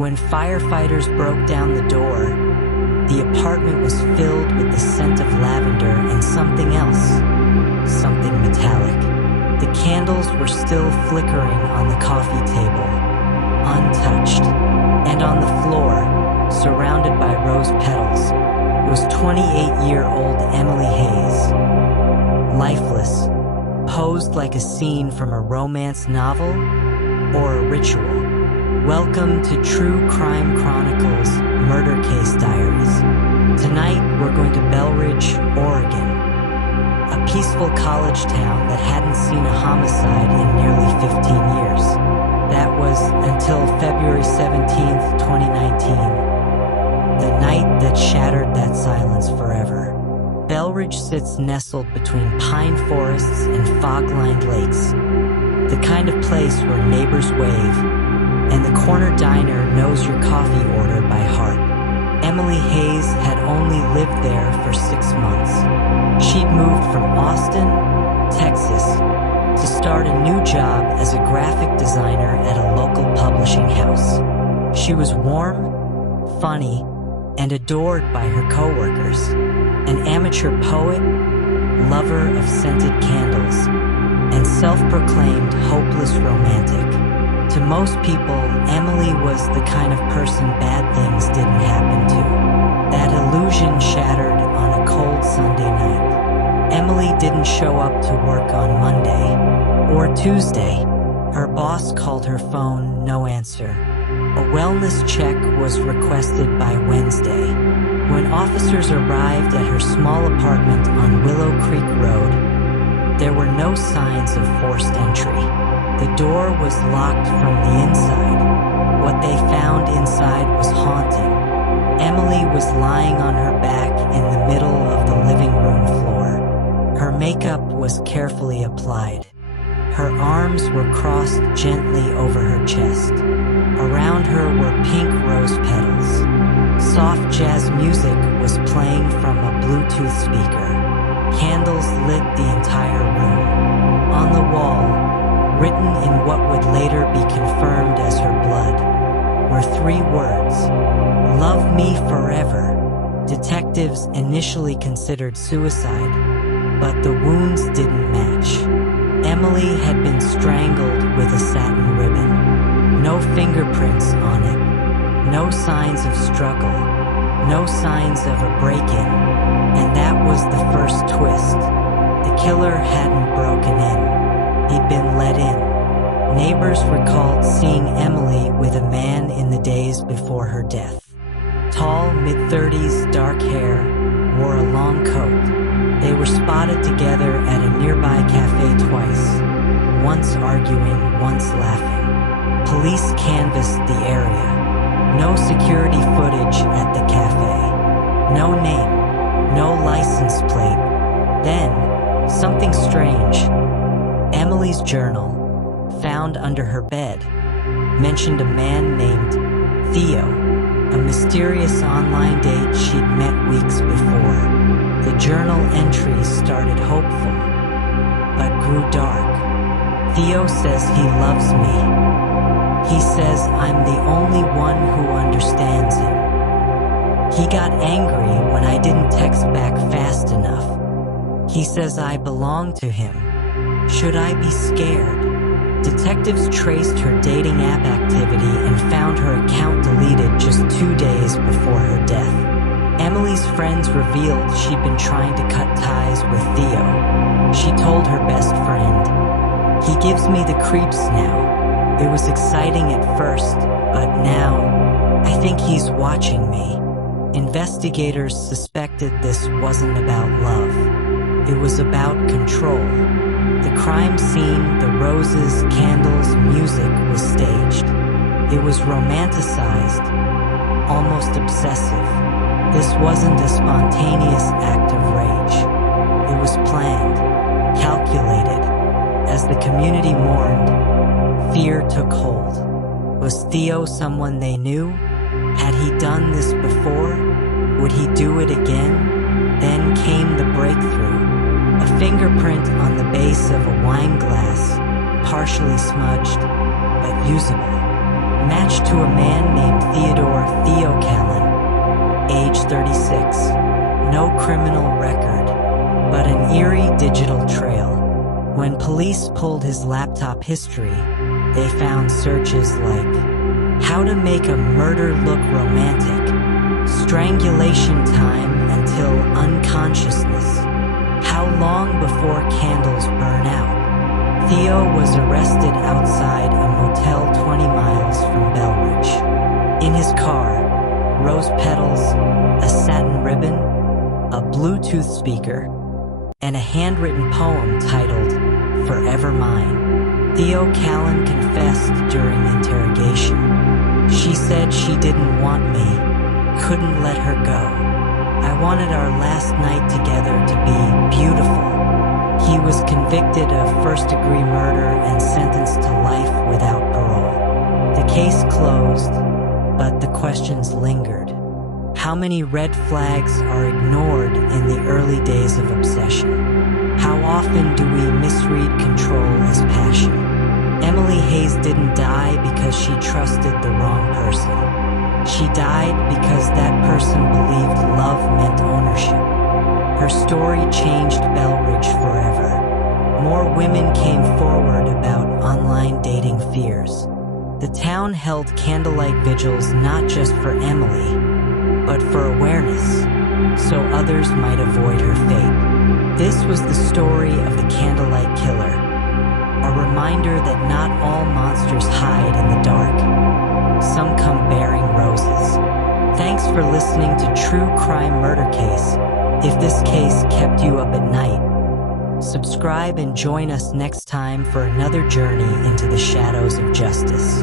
When firefighters broke down the door, the apartment was filled with the scent of lavender and something else, something metallic. The candles were still flickering on the coffee table, untouched, and on the floor, surrounded by rose petals, was 28-year-old Emily Hayes, lifeless, posed like a scene from a romance novel or a ritual. Welcome to True Crime Chronicles Murder Case Diaries. Tonight, we're going to Belridge, Oregon, a peaceful college town that hadn't seen a homicide in nearly 15 years. That was until February 17th, 2019, the night that shattered that silence forever. Belridge sits nestled between pine forests and fog-lined lakes, the kind of place where neighbors wave, and the corner diner knows your coffee order by heart. Emily Hayes had only lived there for 6 months. She'd moved from Austin, Texas, to start a new job as a graphic designer at a local publishing house. She was warm, funny, and adored by her coworkers. An amateur poet, lover of scented candles, and self-proclaimed hopeless romantic. To most people, Emily was the kind of person bad things didn't happen to. That illusion shattered on a cold Sunday night. Emily didn't show up to work on Monday or Tuesday. Her boss called her phone, no answer. A wellness check was requested by Wednesday. When officers arrived at her small apartment on Willow Creek Road, there were no signs of forced entry. The door was locked from the inside. What they found inside was haunting. Emily was lying on her back in the middle of the living room floor. Her makeup was carefully applied. Her arms were crossed gently over her chest. Around her were pink rose petals. Soft jazz music was playing from a Bluetooth speaker. Candles lit the entire room. On the wall, written in what would later be confirmed as her blood, were 3 words: "Love me forever." Detectives initially considered suicide, but the wounds didn't match. Emily had been strangled with a satin ribbon. No fingerprints on it, no signs of struggle, no signs of a break-in, and that was the first twist. The killer hadn't broken in. He'd been let in. Neighbors recalled seeing Emily with a man in the days before her death. Tall, mid-30s, dark hair, wore a long coat. They were spotted together at a nearby cafe twice, once arguing, once laughing. Police canvassed the area. No security footage at the cafe. No name, no license plate. Then, something strange. Emily's journal, found under her bed, mentioned a man named Theo, a mysterious online date she'd met weeks before. The journal entries started hopeful, but grew dark. Theo says he loves me. He says I'm the only one who understands him. He got angry when I didn't text back fast enough. He says I belong to him. Should I be scared? Detectives traced her dating app activity and found her account deleted just 2 days before her death. Emily's friends revealed she'd been trying to cut ties with Theo. She told her best friend, "He gives me the creeps now. It was exciting at first, but now I think he's watching me." Investigators suspected this wasn't about love. It was about control. The crime scene, the roses, candles, music was staged. It was romanticized, almost obsessive. This wasn't a spontaneous act of rage. It was planned, calculated. As the community mourned, fear took hold. Was Theo someone they knew? Had he done this before? Would he do it again? Then came the breakthrough. A fingerprint on the base of a wine glass, partially smudged, but usable. matched to a man named Theo Callan, age 36. No criminal record, but an eerie digital trail. When police pulled his laptop history, they found searches like how to make a murder look romantic, strangulation time until unconsciousness, how long before candles burn out. Theo was arrested outside a motel 20 miles from Belridge. In his car, rose petals, a satin ribbon, a Bluetooth speaker, and a handwritten poem titled Forever Mine. Theo Callan confessed during interrogation. She said she didn't want me, couldn't let her go. I wanted our last night together to be beautiful. He was convicted of first-degree murder and sentenced to life without parole. The case closed, but the questions lingered. How many red flags are ignored in the early days of obsession? How often do we misread control as passion? Emily Hayes didn't die because she trusted the wrong person. She died because that person believed love meant ownership. Her story changed Belridge forever. More women came forward about online dating fears. The town held candlelight vigils not just for Emily, but for awareness, so others might avoid her fate. This was the story of the Candlelight Killer, a reminder that not all monsters hide in the dark. Some come bearing roses. Thanks for listening to True Crime Murder Case. If this case kept you up at night, subscribe and join us next time for another journey into the shadows of justice.